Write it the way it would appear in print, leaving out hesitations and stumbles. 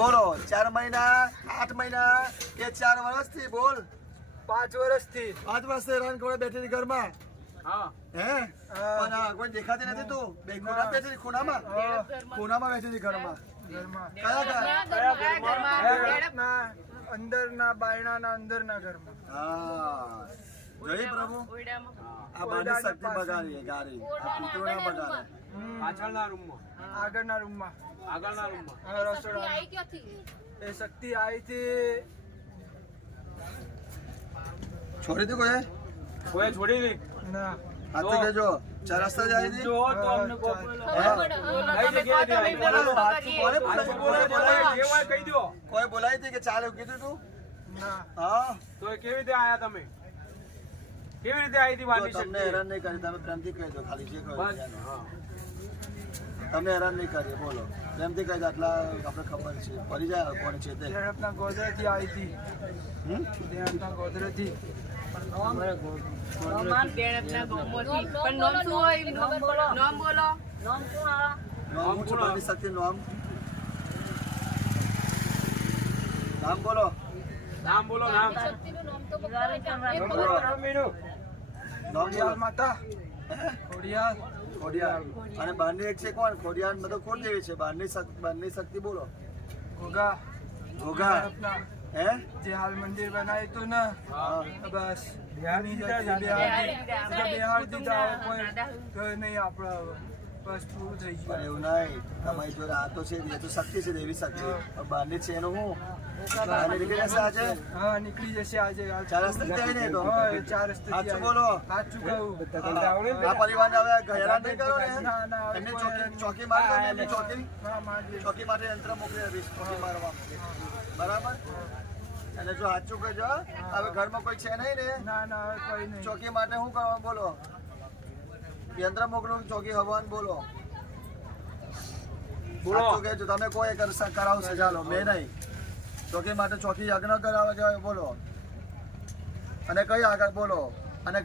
બોલો 4 મહિના 8 મહિના કે 4 વર્ષથી બોલ 5 વર્ષથી 5 વર્ષથી હેરાન કરે બેઠેલી ઘરમાં હા હે પણ આ કોઈ દેખાતી નથી તું બે ખૂણા બેઠેલી ખૂણામાં બેઠેલી ઘરમાં ઘરમાં અંદરના બાયણાના અંદરના ઘરમાં હા જય પ્રભુ આ બાની શક્તિ બગાડી ગાડી આ પિતરોના બગાડે પાછળના રૂમમાં આગળના રૂમમાં રસોડા એ શક્તિ આવી હતી છોડી દી કોઈ છોડી દી ના હાથે કેજો ચરસ્તા જાય દી જો તો અમને કોઈ બોલાય હતી કે ચાલે કીધું તું ના હા તો કેવી રીતે આયા તમે કેવી રીતે આવી હતી વાની તમને હેરાન નહીં કરી તમે પ્રેમથી કહી દો ખાલી જે કહો તમને હેરાન નહીં કરીએ બોલો પ્રેમથી કહી દો આટલા આપણે ખબર છે ફરી જાય કોણ છે તે આપણા ગોધરેથી આવી હતી આપણા ગોધરેથી શક્તિ નામ બોલો નામ બોલો નામ નામ માતા ખોડિયાર ખોડિયાર અને બહારની એક છે કોણ ખોડિયાર મતલબ કોણ જેવી છે બહારની શક્તિ બોલો ઘોઘા ઘોઘા હે જે હાલ મંદિર બનાવ્યું હતું ને બસ બિહાર દીધા કોઈ નહીં આપડે બસ પૂરું થઈ પણ ગયું એવું નહીં તમારી જોડે આ તો છે એ તો શક્તિ છે દેવી શક્તિ બહારની છે એનું હું બહારની નીકળી જશે આજે હા નીકળી જશે આજે 4 રસ્તે જાય ને તો 4 રસ્તે સાચું બોલો સાચું કહું આ પરિવારને હવે હેરાન નહીં કરો ને ના, ના, એમની ચોકી મારી દો ને, એમની હા મારી ચોકી માટે યંત્ર મોકલી આપીશ ચોકી મારવા બરાબર અને જો સાચું કહેજો હવે ઘરમાં કોઈ છે નહીં ને ના ના હવે કોઈ નહીં ચોકી માટે શું કરવાનું બોલો યંત્ર મોકલું ચોકી હવાન બોલો સાચું કહેજો તમે કોઈ કરાવશે ચાલો મેં નહીં ચોકી માટે ચોકી યજ્ઞ કરાવવા જાય બોલો અને કઈ આગળ બોલો અને